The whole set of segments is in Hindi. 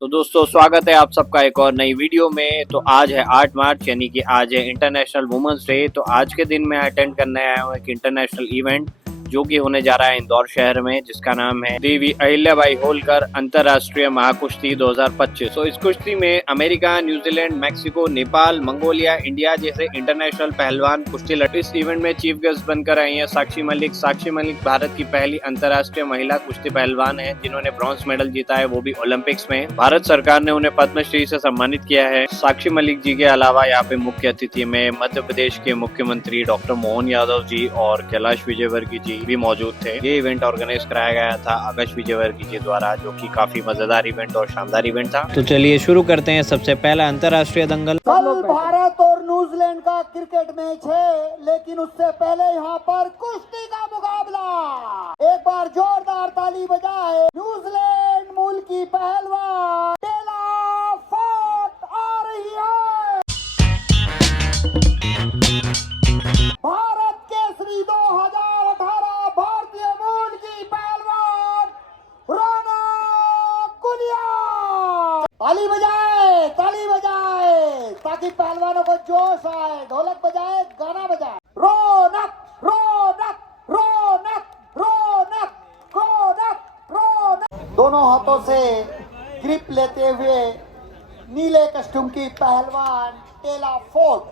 तो दोस्तों स्वागत है आप सबका एक और नई वीडियो में। तो आज है 8 मार्च यानी कि आज है इंटरनेशनल वुमेन्स डे। तो आज के दिन मैं अटेंड करने आया हूँ एक इंटरनेशनल इवेंट जो कि होने जा रहा है इंदौर शहर में, जिसका नाम है देवी अहिल्याबाई होलकर अंतर्राष्ट्रीय महाकुश्ती 2025। तो इस कुश्ती में America, New Zealand, Mexico, Nepal, Mongolia, India जैसे इंटरनेशनल पहलवान कुश्ती लड़। इस इवेंट में चीफ गेस्ट बनकर आई है साक्षी मलिक। साक्षी मलिक भारत की पहली अंतर्राष्ट्रीय महिला कुश्ती पहलवान है जिन्होंने ब्रॉन्ज मेडल जीता है, वो भी ओलंपिक्स में। भारत सरकार ने उन्हें पद्मश्री से सम्मानित किया है। साक्षी मलिक जी के अलावा यहाँ पे मुख्य अतिथि में मध्य प्रदेश के मुख्यमंत्री डॉक्टर मोहन यादव जी और कैलाश विजयवर्गीय जी भी मौजूद थे। ये इवेंट ऑर्गेनाइज कराया गया था आकाश विजयवर्गीय जी द्वारा, जो कि काफी मजेदार इवेंट और शानदार इवेंट था। तो चलिए शुरू करते हैं। सबसे पहला अंतर्राष्ट्रीय दंगल। कल भारत और न्यूजीलैंड का क्रिकेट मैच है, लेकिन उससे पहले यहाँ पर कुश्ती का मुकाबला। एक बार जोरदार ताली बजाए। न्यूजीलैंड मूल की पहलवान टेला फोर्ट आ रही है। भारत केसरी 2018 भारतीय मूल की पहलवान रौनक गुलिया। ताली बजाए, ताली बजाए, ताकि पहलवानों को जोश आए। ढोलक बजाए, गाना बजाए। रौनक रौनक रौनक रौनक रौनक रौनक। दोनों हाथों से ग्रिप लेते हुए नीले कस्टूम की पहलवान टेला फोर्ट,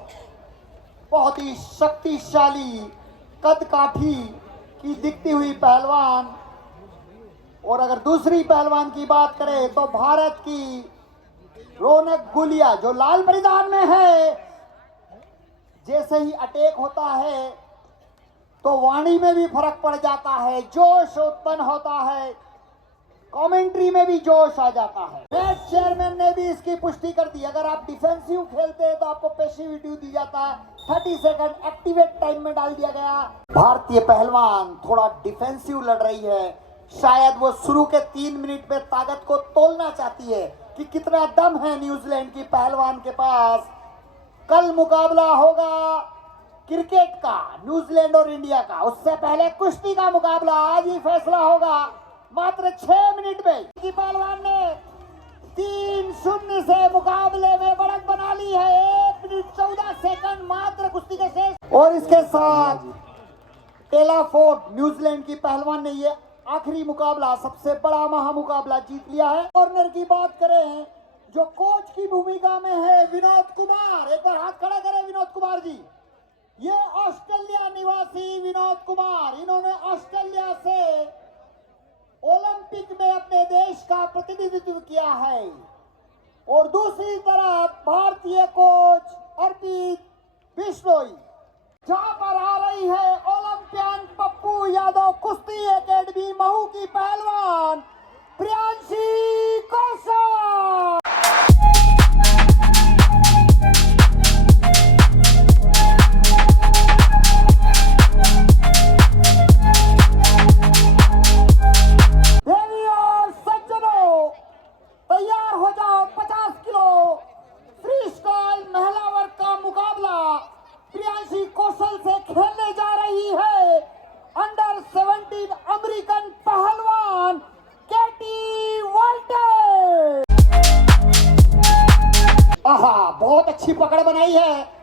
बहुत ही शक्तिशाली कद काठी की दिखती हुई पहलवान। और अगर दूसरी पहलवान की बात करें तो भारत की रौनक गुलिया, जो लाल मैदान में है। जैसे ही अटैक होता है तो वाणी में भी फर्क पड़ जाता है, जोश उत्पन्न होता है, कमेंट्री में भी जोश आ जाता है। मैच चेयरमैन ने भी इसकी पुष्टि कर दी। अगर आप डिफेंसिव खेलते हैं तो आपको पैसिविटी दी जाता है। 30 सेकंड एक्टिवेट टाइम में डाल दिया गया। भारतीय पहलवान थोड़ा डिफेंसिव लड़ रही है। शायद वो शुरू के 3 मिनट में ताकत को तोलना चाहती है कि कितना दम है न्यूजीलैंड की पहलवान के पास। कल मुकाबला होगा क्रिकेट का, न्यूजीलैंड और इंडिया का। उससे पहले कुश्ती का मुकाबला आज ही फैसला होगा। मात्र 6 मिनट में की पहलवान ने 3-0 से मुकाबले में बढ़त बना ली है। 1 मिनट 14 सेकंड मात्र कुश्ती के शेष। और इसके साथ टेला फोर्ट न्यूजीलैंड की पहलवान ने ये आखिरी मुकाबला, सबसे बड़ा महामुकाबला जीत लिया है। कॉर्नर की बात करें, जो कोच की भूमिका में है विनोद कुमार। एक बार हाथ खड़ा करें विनोद कुमार जी। ये ऑस्ट्रेलिया निवासी विनोद कुमार, इन्होंने ऑस्ट्रेलिया से ओलंपिक में अपने देश का प्रतिनिधित्व किया है। और दूसरी तरफ भारतीय कोच अर्पित बिश्नोई, जहां पर आ रही है ओलंपियन पप्पू यादव कुश्ती एकेडमी महू की पहलवान प्रियांशी कौशल। देवी और सज्जनों, तैयार हो जाओ। 50 किलो फ्री स्टाइल महिला वर्ग का मुकाबला प्रियांशी कौशल से खेलने जा रही है अंडर 17 अमेरिकन पहलवान केटी वाल्टर। आहा, बहुत अच्छी पकड़ बनाई है।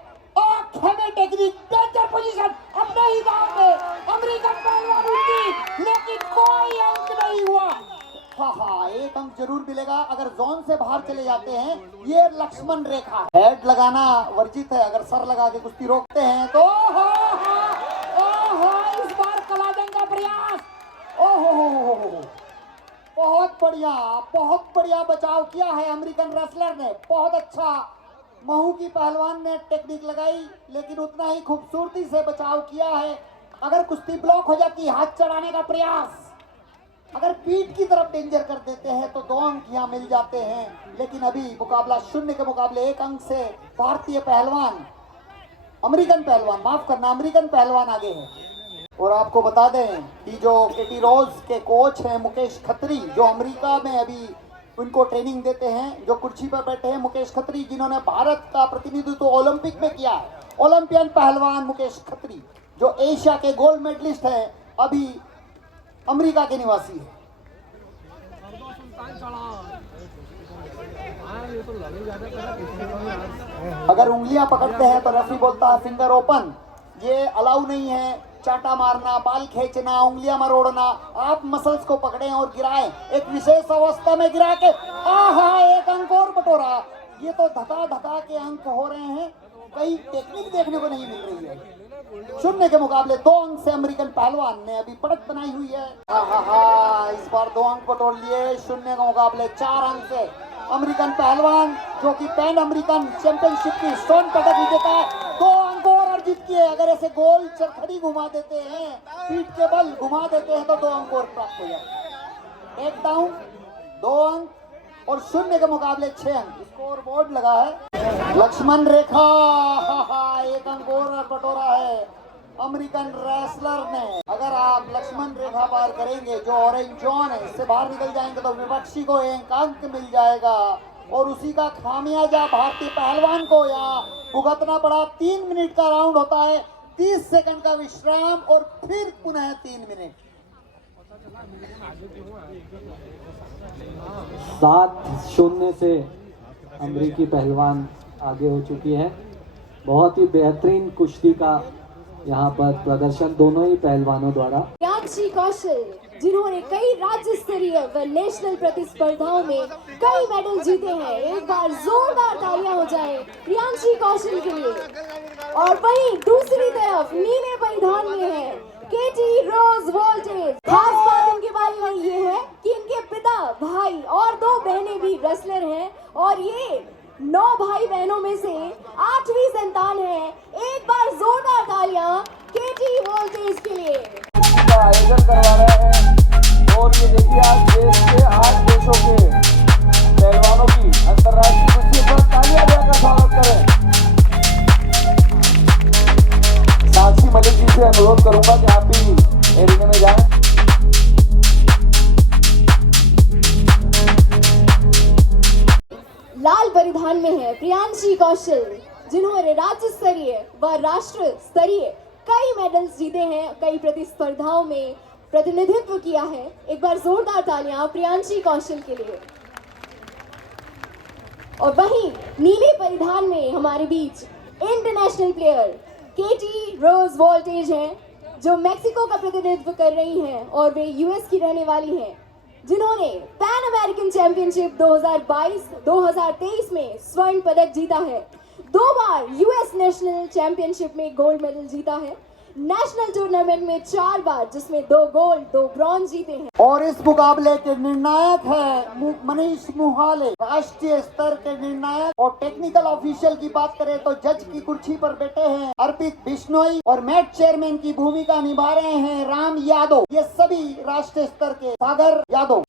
टेक्निक, डेंजर पोजीशन, अपने ही दांव में अमेरिकन पहलवान उठी, लेकिन कोई अंक नहीं हुआ। हाँ, 1 अंक जरूर मिलेगा अगर जोन से बाहर चले जाते हैं। ये लक्ष्मण रेखा। हेड लगाना वर्जित है। अगर सर लगा के कुश्ती रोकते हैं तो इस बार कलाजंग का प्रयास। ओहो, बहुत बढ़िया बचाव किया है अमेरिकन रेसलर ने। बहुत अच्छा महू की पहलवान ने टेक्निक लगाई, लेकिन उतना ही खूबसूरती से बचाव किया है। अगर कुश्ती ब्लॉक हो जाती, हाथ चढ़ाने का प्रयास अगर पीठ की तरफ डेंजर कर देते हैं तो 2 अंक यहाँ मिल जाते हैं, लेकिन अभी मुकाबला 0 के मुकाबले 1 अंक से भारतीय पहलवान, अमेरिकन पहलवान, माफ करना, अमेरिकन पहलवान आगे है। और आपको बता दें कि जो केटी रोज के कोच हैं मुकेश खत्री, जो अमेरिका में अभी उनको ट्रेनिंग देते हैं, जो कुर्सी पर बैठे हैं मुकेश खत्री, जिन्होंने भारत का प्रतिनिधित्व ओलंपिक में किया है, ओलंपियन पहलवान मुकेश खत्री, जो एशिया के गोल्ड मेडलिस्ट है, अभी अमेरिका के निवासी है। अगर उंगलियां पकड़ते हैं तो रेफरी बोलता है फिंगर ओपन, ये अलाउ नहीं है। चाटा मारना, बाल खींचना, उंगलियां मरोड़ना, आप मसल्स को पकड़ें और गिराएं, एक विशेष अवस्था में गिरा के आहा 1 अंक और बटोरा। ये तो धका धका के अंक हो रहे हैं, कई टेक्निक देखने को नहीं मिल रही है। 0 के मुकाबले 2 अंक से अमेरिकन पहलवान ने अभी बढ़त बनाई हुई है। इस बार 2 अंक बटोर लिए। 0 के मुकाबले 4 अंक से अमेरिकन पहलवान, जो कि पैन अमेरिकन चैंपियनशिप की स्वर्ण पदक विजेता है, 2 अंक और अर्जित किए। अगर ऐसे गोल चरखड़ी घुमा देते हैं, पीठ के बल घुमा देते हैं तो 2 अंक और प्राप्त हो जाते हैं। 1 डाउन, 2 अंक और 0 के मुकाबले 6 अंक। स्कोर बोर्ड लगा है, लक्ष्मण रेखा 1 अंक और बटोरा है अमेरिकन रेसलर ने। अगर आप लक्ष्मण रेखा पार करेंगे, जो ऑरेंज जोन है, इससे बाहर निकल जाएंगे तो विपक्षी को 1 अंक मिल जाएगा और उसी का खामियाजा भारतीय पहलवान को यहाँ भुगतना पड़ा। 3 मिनट का राउंड होता है, 30 सेकंड का विश्राम और फिर पुनः 3 मिनट। 7-0 से अमेरिकी पहलवान आगे हो चुकी है। बहुत ही बेहतरीन कुश्ती का यहाँ पर प्रदर्शन दोनों ही पहलवानों द्वारा। प्रियांशी कौशल, जिन्होंने कई राज्य स्तरीय व नेशनल प्रतिस्पर्धाओं में कई मेडल जीते हैं, एक बार जोरदार तालियां हो जाए प्रियांशी कौशल के लिए। और वहीं दूसरी तरफ नीले परिधान में है केटी रोज वोल्टेज। खास बात इनके बारे में ये है कि इनके पिता, भाई और 2 बहनें भी रेसलर हैं और ये 9 भाई बहनों में से 8वीं संतान है। एक बार जोरदार तालियां केटी वोल्टेज के लिए। का आयोजन करवा रहे हैं और ये देखिए आज देश के 8 देशों के पहलवानों की अंतर्राष्ट्रीय कुश्ती पर तालियां बजाकर स्वागत करें। साक्षी मलिक जी से अनुरोध करूंगा कि आप भी एरिया में जाएं। लाल परिधान में है प्रियांशी कौशल, जिन्होंने राज्य स्तरीय व राष्ट्र स्तरीय कई मेडल्स जीते हैं, कई प्रतिस्पर्धाओं में प्रतिनिधित्व किया है। एक बार जोरदार तालियां प्रियांशी कौशल के लिए। और वहीं नीले परिधान में हमारे बीच इंटरनेशनल प्लेयर केटी रोज वोल्टेज हैं, जो मैक्सिको का प्रतिनिधित्व कर रही हैं और वे यूएस की रहने वाली हैं, जिन्होंने पैन अमेरिकन चैंपियनशिप 2022-2023 में स्वर्ण पदक जीता है, 2 बार यूएस नेशनल चैंपियनशिप में गोल्ड मेडल जीता है, नेशनल टूर्नामेंट में 4 बार, जिसमें 2 गोल्ड 2 ब्रॉन्ज जीते हैं। और इस मुकाबले के निर्णायक है मनीष मुहाले, राष्ट्रीय स्तर के निर्णायक। और टेक्निकल ऑफिशियल की बात करें तो जज की कुर्सी पर बैठे हैं अर्पित बिश्नोई और मैच चेयरमैन की भूमिका निभा रहे हैं राम यादव। ये सभी राष्ट्रीय स्तर के। सागर यादव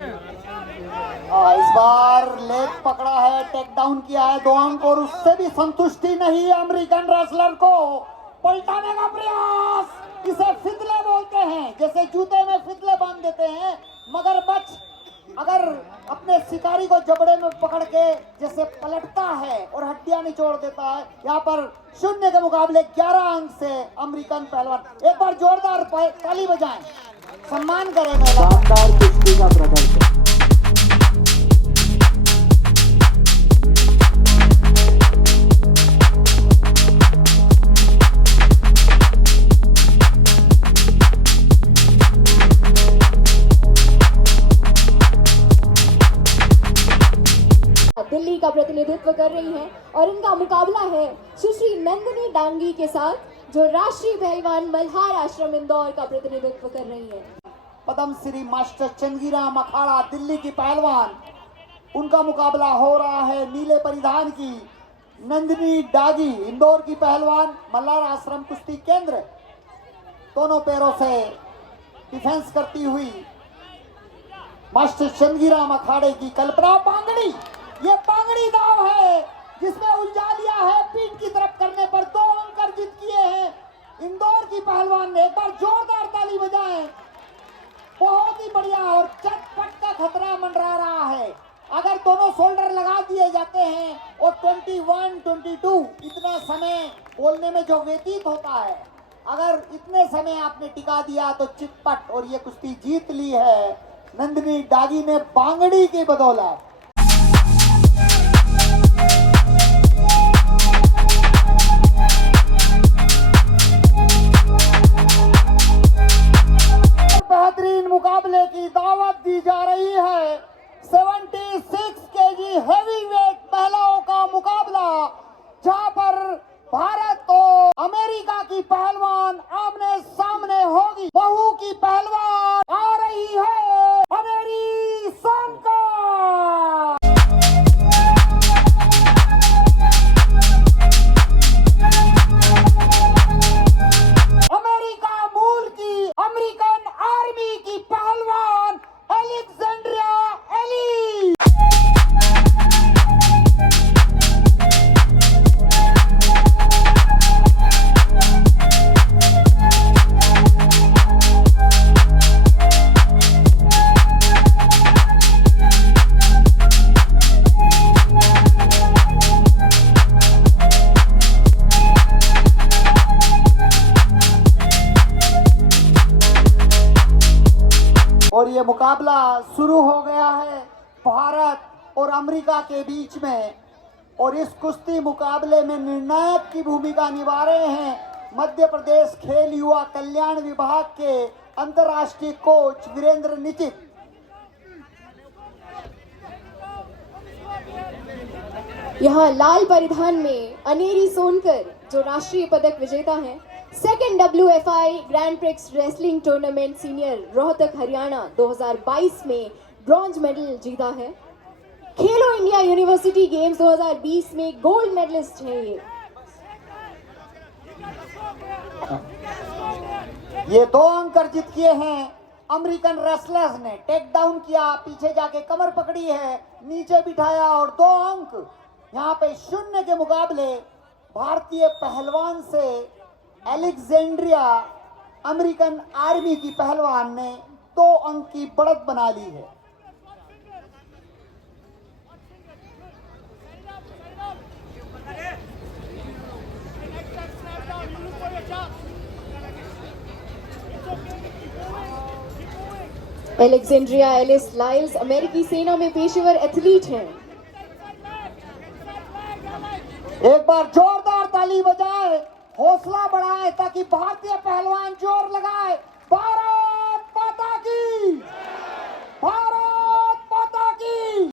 इस बार लेग पकड़ा है, टेक डाउन किया है, 2 अंक। और उससे भी संतुष्टि नहीं है अमेरिकन रेसलर को, पलटाने का प्रयास। इसे फितले बोलते हैं, जैसे जूते में फितले बांध देते हैं मगरमच्छ अगर अपने शिकारी को जबड़े में पकड़ के जैसे पलटता है और हड्डियां निचोड़ देता है। यहाँ पर 0 के मुकाबले 11 अंक से अमेरिकन पहलवान। एक बार जोरदार ताली बजाएं, सम्मान करें महिला। शानदार कुश्ती का प्रदर्शन। दिल्ली का प्रतिनिधित्व कर रही हैं और इनका मुकाबला है सुश्री नंदिनी डांगी के साथ, जो राष्ट्रीय पहलवान मल्हार आश्रम इंदौर का प्रतिनिधित्व कर रही हैं। पद्म श्री मास्टर चंगीराम अखाड़ा दिल्ली की पहलवान, उनका मुकाबला हो रहा है नीले परिधान की नंदिनी डागी, इंदौर की पहलवान, मल्हार आश्रम कुश्ती केंद्र। दोनों पैरों से डिफेंस करती हुई मास्टर चंदगीराम अखाड़े की कल्पना। बांगड़ी, ये बांगड़ी दाव है जिसमें उलझा लिया है, पीठ की तरफ करने पर 2 अंक अर्जित किए हैं इंदौर की पहलवान ने। एक बार जोरदार ताली बजाएं। बहुत ही बढ़िया और चटपट का खतरा मंडरा रहा है। अगर दोनों शोल्डर लगा दिए जाते हैं और 21, 22 इतना समय बोलने में जो व्यतीत होता है, अगर इतने समय आपने टिका दिया तो चितपट, और ये कुश्ती जीत ली है नंदिनी डागी ने बांगड़ी की बदौलत। बेहतरीन मुकाबले की दावत दी जा रही है। 76 केजी हैवीवेट महिलाओं का मुकाबला, जहां पर भारत और अमेरिका की पहलवान आमने सामने होगी। बहू की पहलवान आ रही है अनेरी सोनकर। अमेरिका मूल की अमेरिकन आर्मी की पहलवान अलेक्जेंड्रिया एली। और ये मुकाबला शुरू हो गया है भारत और अमेरिका के बीच में, और इस कुश्ती मुकाबले में निर्णायक की भूमिका निभा रहे हैं मध्य प्रदेश खेल युवा कल्याण विभाग के अंतर्राष्ट्रीय कोच वीरेंद्र निचित। यहाँ लाल परिधान में अनेरी सोनकर जो राष्ट्रीय पदक विजेता हैं, second WFI grand prix wrestling tournament senior Rohtak Haryana 2022 में ब्रॉन्ज मेडल जीता है। खेलो इंडिया यूनिवर्सिटी गेम्स 2020 में गोल्ड मेडलिस्ट है ये 2 अंक अर्जित किए हैं अमेरिकन रेसलर्स ने। टेक डाउन किया, पीछे जाके कमर पकड़ी है, नीचे बिठाया और 2 अंक। यहाँ पे 0 के मुकाबले भारतीय पहलवान से अलेक्जेंड्रिया अमेरिकन आर्मी की पहलवान ने 2 अंक की बढ़त बना ली है। एलेक्जेंड्रिया एलिस लाइल्स अमेरिकी सेना में पेशेवर एथलीट हैं। एक बार जोरदार ताली बजाए, हौसला बढ़ाए ताकि भारतीय पहलवान जोर लगाए। भारत माता की, भारत माता की।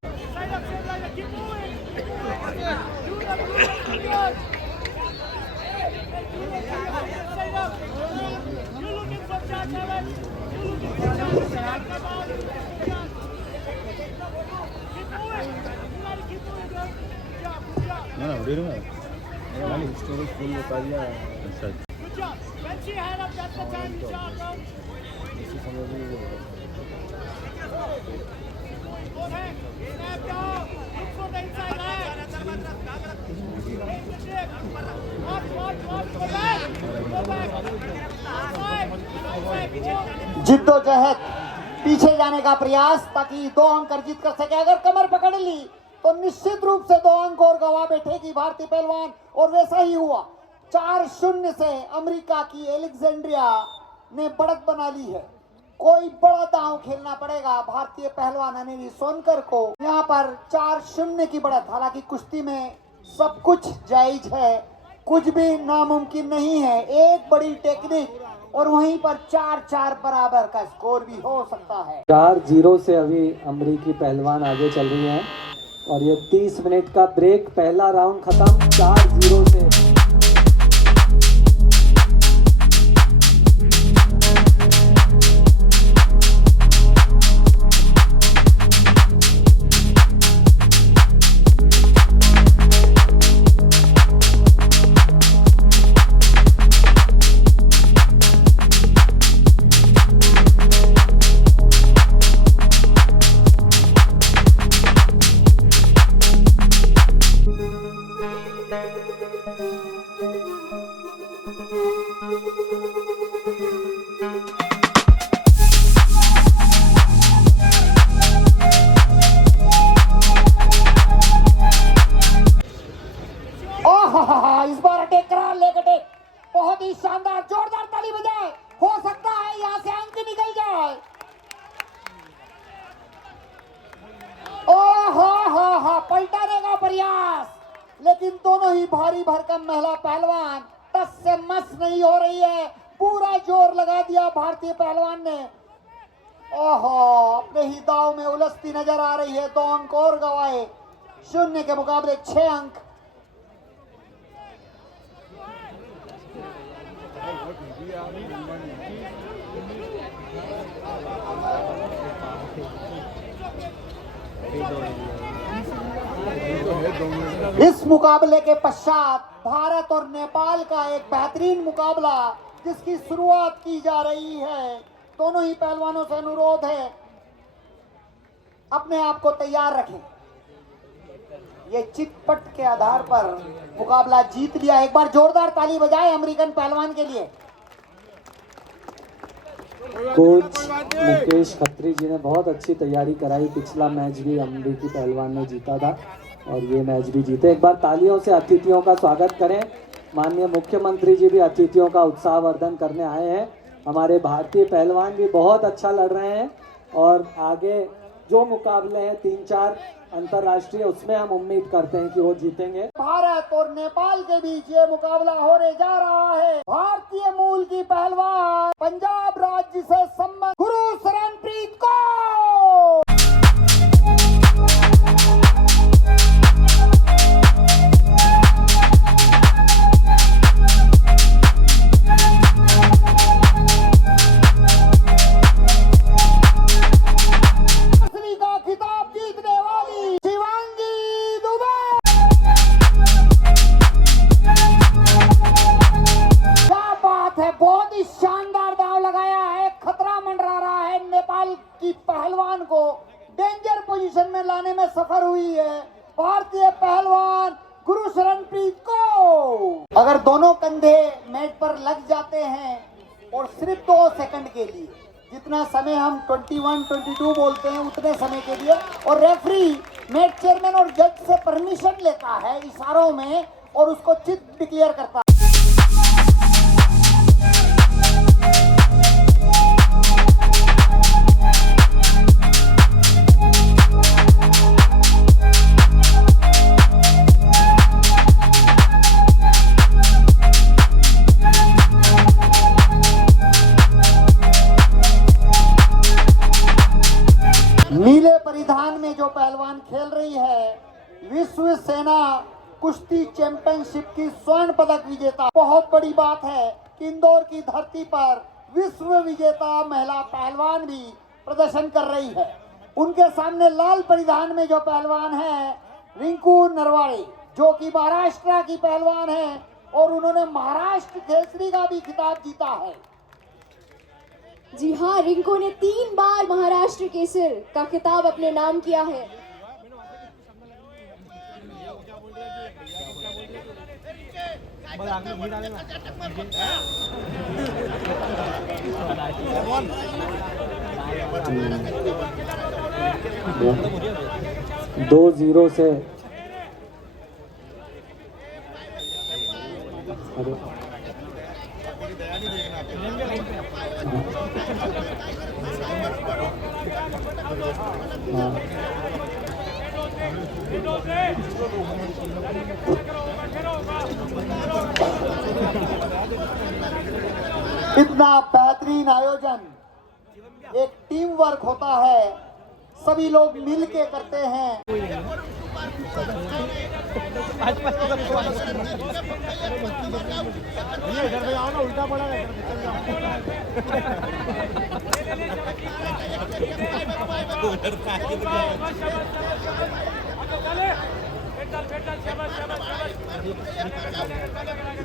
जिद्दोजहद, पीछे जाने का प्रयास ताकि 2 अंक अर्जित कर सके। अगर कमर पकड़ ली तो निश्चित रूप से 2 अंक और गवा बैठेगी भारतीय पहलवान, और वैसा ही हुआ। 4-0 से अमेरिका की एलेक्जेंड्रिया ने बढ़त बना ली है। कोई बड़ा दांव खेलना पड़ेगा भारतीय पहलवान अनेरी सोनकर को। यहाँ पर 4-0 की बढ़त। हालांकि कुश्ती में सब कुछ जायज है, कुछ भी नामुमकिन नहीं है। एक बड़ी टेक्निक और वहीं पर 4-4 बराबर का स्कोर भी हो सकता है। 4-0 से अभी अमेरिकी पहलवान आगे चल रही हैं और ये 30 मिनट का ब्रेक, पहला राउंड खत्म 4-0 से। इन दोनों ही भारी भरकम महिला पहलवान टस से मस नहीं हो रही है। पूरा जोर लगा दिया भारतीय पहलवान ने। ओहो, अपने ही दाव में उलझती नजर आ रही है। 2 अंक और गवाए, 0 के मुकाबले 6 अंक। इस मुकाबले के पश्चात भारत और नेपाल का एक बेहतरीन मुकाबला जिसकी शुरुआत की जा रही है। दोनों ही पहलवानों से अनुरोध है अपने आप को तैयार रखें। ये चिटपट के आधार पर मुकाबला जीत लिया। एक बार जोरदार ताली बजाएं अमेरिकन पहलवान के लिए। कोच मुकेश खत्री जी ने बहुत अच्छी तैयारी कराई। पिछला मैच भी अमेरिकी पहलवान ने जीता था और ये मैच भी जीते। एक बार तालियों से अतिथियों का स्वागत करें। माननीय मुख्यमंत्री जी भी अतिथियों का उत्साहवर्धन करने आए हैं। हमारे भारतीय पहलवान भी बहुत अच्छा लड़ रहे हैं और आगे जो मुकाबले हैं 3-4 अंतर्राष्ट्रीय, उसमें हम उम्मीद करते हैं कि वो जीतेंगे। भारत और नेपाल के बीच ये मुकाबला होने जा रहा है। भारतीय मूल की पहलवान पंजाब राज्य से संबंध गुरु शरणप्रीत को का खिताब जीतने वाली शिवांगी दुबे। क्या बात है, बहुत ही शानदार दांव लगाया है। खतरा मंडरा रहा है। नेपाल की पहलवान को डेंजर पोजीशन में लाने में सफल हुई है भारतीय पहलवान गुरु शरणप्रीत को। अगर दोनों कंधे मैट पर लग जाते हैं और सिर्फ 2 सेकंड के लिए, जितना समय हम 21-22 बोलते हैं उतने समय के लिए, और रेफरी मैच चेयरमैन और जज से परमिशन लेता है इशारों में और उसको चित डिक्लेयर करता है। नीले परिधान में जो पहलवान खेल रही है विश्व सेना कुश्ती चैंपियनशिप की स्वर्ण पदक विजेता। बहुत बड़ी बात है कि इंदौर की धरती पर विश्व विजेता महिला पहलवान भी प्रदर्शन कर रही है। उनके सामने लाल परिधान में जो पहलवान है रिंकू नरवाड़े, जो कि महाराष्ट्र की पहलवान है और उन्होंने महाराष्ट्र केसरी का भी खिताब जीता है। जी हाँ, रिंकू ने 3 बार महाराष्ट्र केसर का खिताब अपने नाम किया है। दो 0 से इतना बेहतरीन आयोजन एक टीम वर्क होता है, सभी लोग मिल के करते हैं। उल्टा पड़ा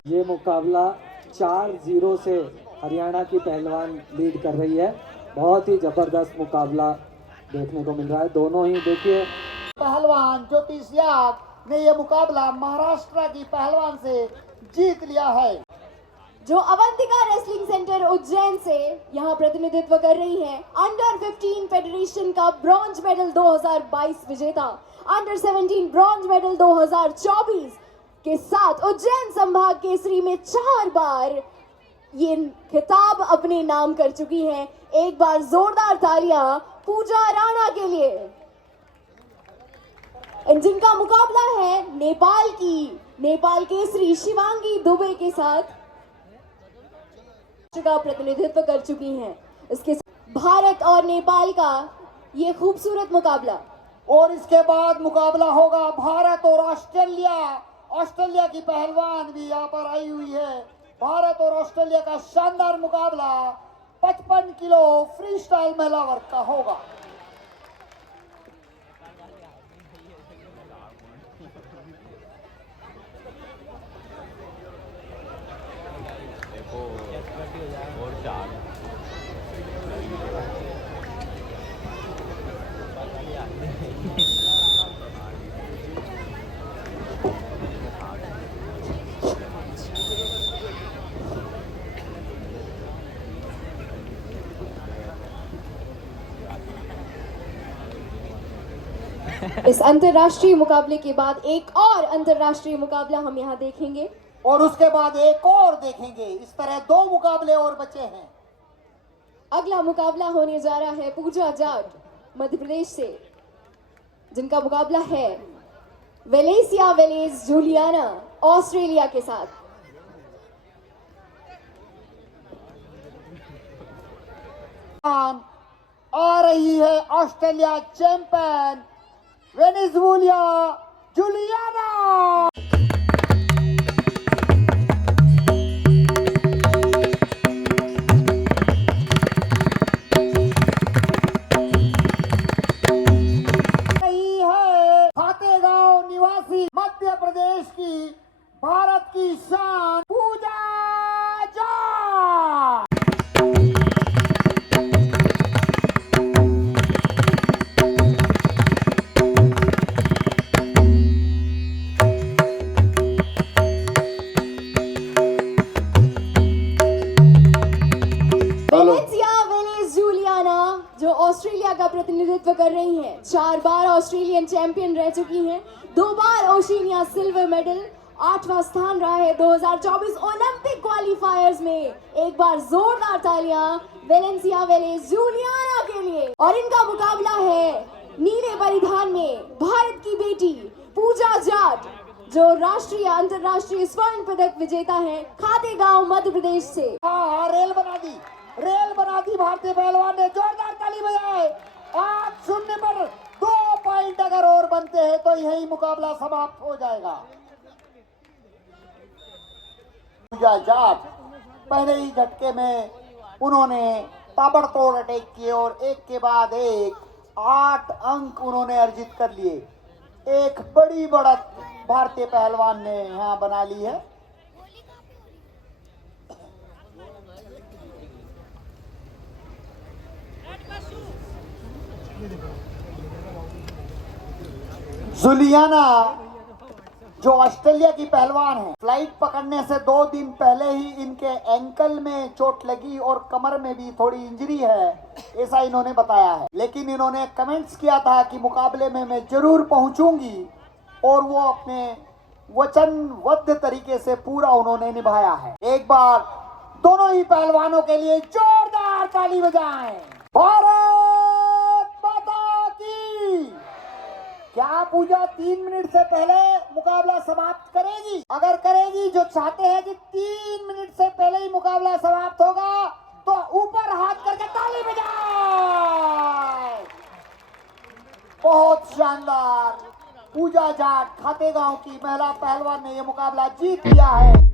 ये मुकाबला 4-0 से हरियाणा की पहलवान लीड कर रही है। बहुत ही जबरदस्त मुकाबला देखने को मिल रहा है। दोनों ही देखिए, पहलवान ज्योतिष याग ने यह मुकाबला महाराष्ट्र की पहलवान से जीत लिया है, जो अवंतिका रेसलिंग सेंटर उज्जैन से यहाँ प्रतिनिधित्व कर रही है। अंडर 15 फेडरेशन का ब्रॉन्ज मेडल 2022 विजेता, अंडर 17 ब्रॉन्ज मेडल 2024 के साथ उज्जैन संभाग केसरी में 4 बार ये खिताब अपने नाम कर चुकी है। एक बार जोरदार तालियां पूजा राणा के लिए, जिनका मुकाबला है नेपाल की नेपाल केसरी शिवांगी दुबे के साथ का प्रतिनिधित्व कर चुकी हैं। इसके साथ भारत और नेपाल का ये खूबसूरत मुकाबला। और इसके बाद मुकाबला होगा भारत और ऑस्ट्रेलिया। ऑस्ट्रेलिया की पहलवान भी यहाँ पर आई हुई है। भारत और ऑस्ट्रेलिया का शानदार मुकाबला 55 किलो फ्री स्टाइल महिला वर्ग का होगा। इस अंतरराष्ट्रीय मुकाबले के बाद एक और अंतरराष्ट्रीय मुकाबला हम यहाँ देखेंगे और उसके बाद एक और देखेंगे। इस तरह 2 मुकाबले और बचे हैं। अगला मुकाबला होने जा रहा है पूजा जाट मध्य प्रदेश से, जिनका मुकाबला है वेलेसिया वेलेज जूलियाना ऑस्ट्रेलिया के साथ। आ रही है Australia champion Venezuela Juliana. Khategaon निवासी मध्य प्रदेश की भारत की शान पूजा जाट। वेलेसिया वेलेज जूलियाना जो ऑस्ट्रेलिया का प्रतिनिधित्व कर रही हैं, 4 बार ऑस्ट्रेलियन चैंपियन रह चुकी हैं, 2 बार ओशिनिया सिल्वर मेडल, 8वां स्थान रहा है 2024 ओलंपिक क्वालिफायर्स में। एक बार जोरदार तालियां वेलेसिया वेलेज जूलियाना के लिए। और इनका मुकाबला है नीले परिधान में भारत की बेटी पूजा जाट, जो राष्ट्रीय अंतरराष्ट्रीय स्वर्ण पदक विजेता है खातेगांव मध्य प्रदेश से। हाँ, रेल बना दी, रेल बना दी भारतीय पहलवान ने। जोरदार ताली बजाए। 8-0 पर 2 पॉइंट अगर और बनते हैं तो यही मुकाबला समाप्त हो जाएगा। पूजा जाट पहले ही झटके में उन्होंने ताबड़तोड़ अटैक किए और एक के बाद एक 8 अंक उन्होंने अर्जित कर लिए। एक बड़ी बढ़त भारतीय पहलवान ने यहाँ बना ली है। जूलियाना जो ऑस्ट्रेलिया की पहलवान है, फ्लाइट पकड़ने से 2 दिन पहले ही इनके एंकल में चोट लगी और कमर में भी थोड़ी इंजरी है, ऐसा इन्होंने बताया है। लेकिन इन्होंने कमेंट्स किया था कि मुकाबले में मैं जरूर पहुंचूंगी और वो अपने वचनबद्ध तरीके से पूरा उन्होंने निभाया है। एक बार दोनों ही पहलवानों के लिए जोरदार ताली बजाएं। भारत माता की। क्या पूजा 3 मिनट से पहले मुकाबला समाप्त करेगी? अगर करेगी, जो चाहते हैं कि 3 मिनट से पहले ही मुकाबला समाप्त होगा, तो ऊपर हाथ करके ताली बजाए। बहुत शानदार। पूजा जाट खातेगांव की महिला पहलवान ने यह मुकाबला जीत लिया है।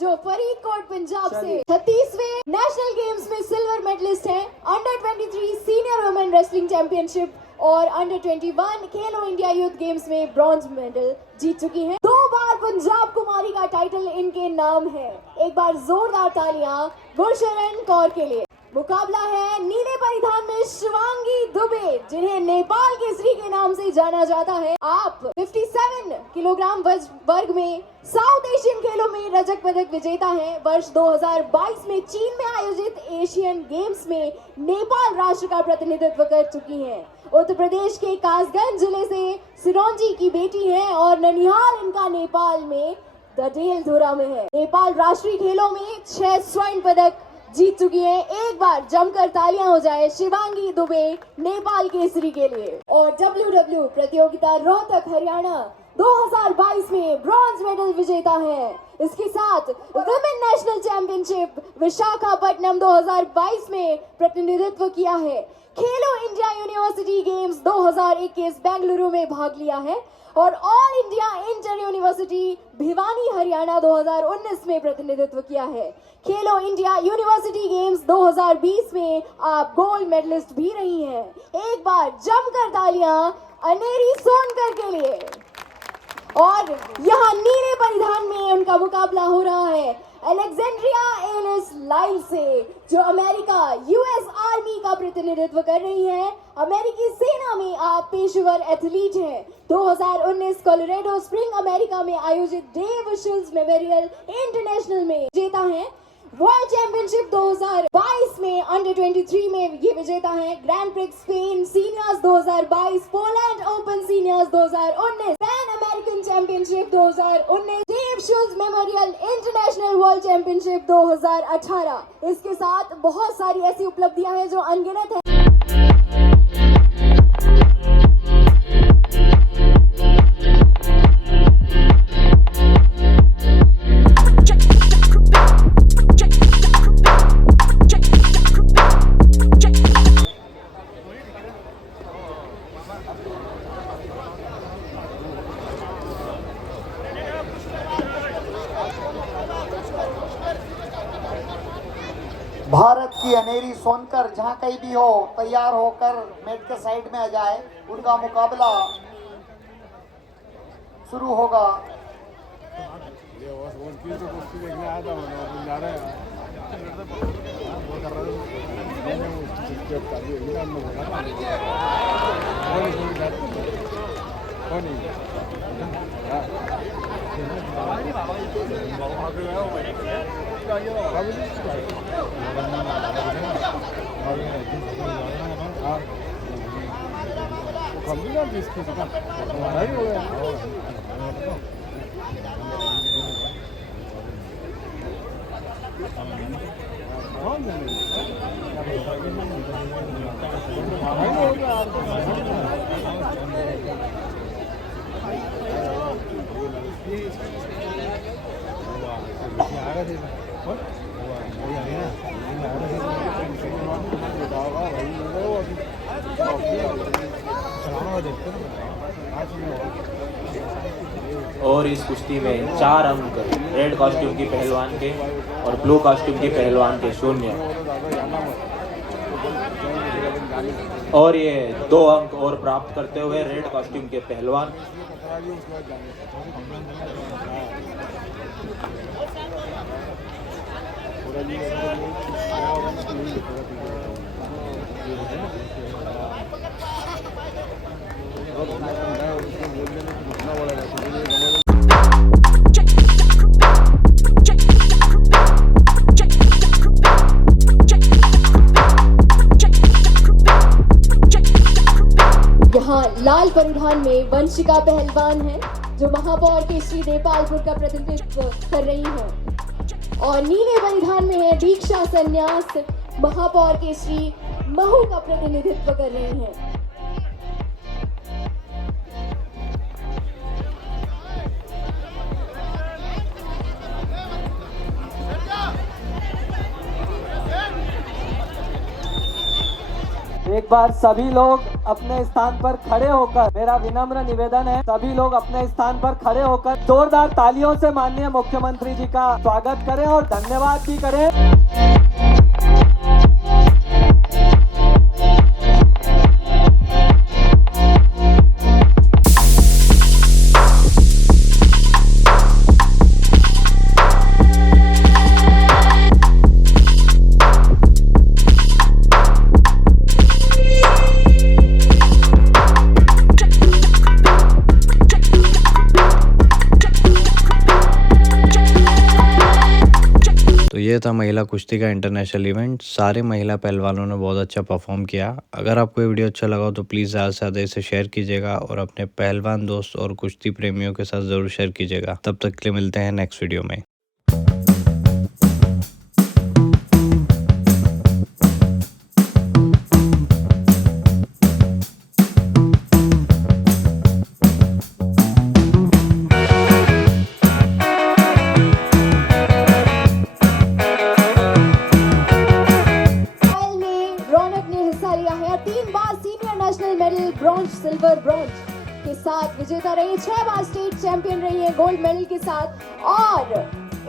जो फरीदकोट पंजाब से 36वें नेशनल गेम्स में सिल्वर मेडलिस्ट हैं, under 23 senior women wrestling championship और अंडर 21 खेलो इंडिया यूथ गेम्स में ब्रॉन्ज मेडल जीत चुकी हैं। 2 बार पंजाब कुमारी का टाइटल इनके नाम है। एक बार जोरदार तालियां गुरशरण कौर के लिए। मुकाबला है नीले परिधान में शिवांगी दुबे, जिन्हें नेपाल केसरी के नाम से जाना जाता है। आप 57 किलोग्राम वर्ग में साउथ एशियन खेलों में रजत पदक विजेता हैं। वर्ष 2022 में चीन में आयोजित एशियन गेम्स में नेपाल राष्ट्र का प्रतिनिधित्व कर चुकी हैं। उत्तर प्रदेश के कासगंज जिले से सिरोंजी की बेटी हैं और ननिहाल इनका नेपाल में दडेलधुरा में है। नेपाल राष्ट्रीय खेलों में 6 स्वर्ण पदक जीत चुकी है। एक बार जमकर तालियां हो जाए शिवांगी दुबे नेपाल केसरी के लिए। और WW प्रतियोगिता रोहतक हरियाणा 2022 में ब्रॉन्ज मेडल विजेता है। इसके साथ वुमेन नेशनल चैंपियनशिप विशाखापट्टनम 2022 में प्रतिनिधित्व किया है। खेलो इंडिया यूनिवर्सिटी गेम्स 2021 बेंगलुरु में भाग लिया है और all India inter university Bhiwani Haryana 2019 में प्रतिनिधित्व किया है। खेलो इंडिया यूनिवर्सिटी गेम्स 2020 में आप गोल्ड मेडलिस्ट भी रही हैं। एक बार जमकर तालियां अनेरी सोनकर के लिए। और यहाँ नीले परिधान में उनका मुकाबला हो रहा है अलेक्जेंड्रिया एलिस लाइल से, जो अमेरिका US आर्मी का प्रतिनिधित्व कर रही है। अमेरिकी सेना में आप पेशेवर एथलीट हैं। 2019 कोलोराडो स्प्रिंग अमेरिका में आयोजित डेव विशल्स मेमोरियल इंटरनेशनल में विजेता हैं। वर्ल्ड चैंपियनशिप 2022 में अंडर 23 में ये विजेता हैं। Grand prix Spain seniors 2022, Poland open seniors 2019, pan American championship 2019, Dave Schultz memorial international world championship 2018। इसके साथ बहुत सारी ऐसी उपलब्धियां हैं जो अनगिनत हैं। भारत की अनेरी सोनकर जहां कहीं भी हो तैयार होकर मेट के साइड में आ जाए। उनका मुकाबला शुरू होगा। और इस कुश्ती में 4 अंक रेड कॉस्ट्यूम की पहलवान के और ब्लू कॉस्ट्यूम की पहलवान के 0, और ये 2 अंक और प्राप्त करते हुए रेड कॉस्ट्यूम के पहलवान। यहाँ लाल परिधान में वंशिका पहलवान है, जो महापौर केसरी देपालपुर का प्रतिनिधित्व कर रही है। और नीले परिधान में है दीक्षा संन्यास, महापौर केसरी महू का प्रतिनिधित्व कर रही हैं। एक बार सभी लोग अपने स्थान पर खड़े होकर, मेरा विनम्र निवेदन है, सभी लोग अपने स्थान पर खड़े होकर जोरदार तालियों से माननीय मुख्यमंत्री जी का स्वागत करें और धन्यवाद भी करें। था महिला कुश्ती का इंटरनेशनल इवेंट। सारे महिला पहलवानों ने बहुत अच्छा परफॉर्म किया। अगर आपको ये वीडियो अच्छा लगा हो तो प्लीज़ ज़्यादा से ज़्यादा इसे शेयर कीजिएगा और अपने पहलवान दोस्त और कुश्ती प्रेमियों के साथ ज़रूर शेयर कीजिएगा। तब तक के लिए मिलते हैं नेक्स्ट वीडियो में। ब्रॉन्ज सिल्वर ब्रॉन्ज के साथ विजेता रही, 6 बार स्टेट चैंपियन रही है गोल्ड मेडल के साथ। और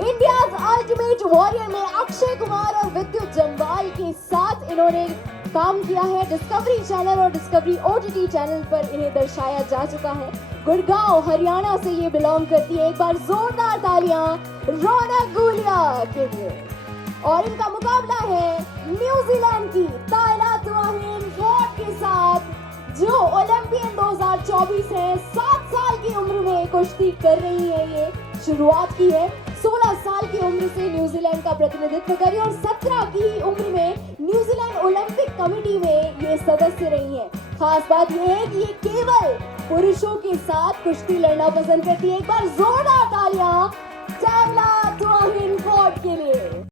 इंडिया अल्टीमेट वॉरियर में अक्षय कुमार और विद्युत जम्वाल के साथ इन्होंने काम किया है। डिस्कवरी चैनल और डिस्कवरी OTT चैनल पर इन्हें दर्शाया जा चुका है। गुड़गांव हरियाणा से ये बिलोंग करती है। एक बार जोरदार तालियां रौनक गुलिया के लिए। और इनका मुकाबला है न्यूजीलैंड की तायला तुआहिन फोर्ड के साथ, जो ओलंपियन 2024 है। 7 साल की उम्र में कुश्ती कर रही है। ये शुरुआत की है 16 साल की उम्र से न्यूजीलैंड का प्रतिनिधित्व करी और 17 की उम्र में न्यूजीलैंड ओलंपिक कमेटी में ये सदस्य रही है। खास बात यह है कि ये केवल पुरुषों के साथ कुश्ती लड़ना पसंद करती है। एक बार जोरदार ताली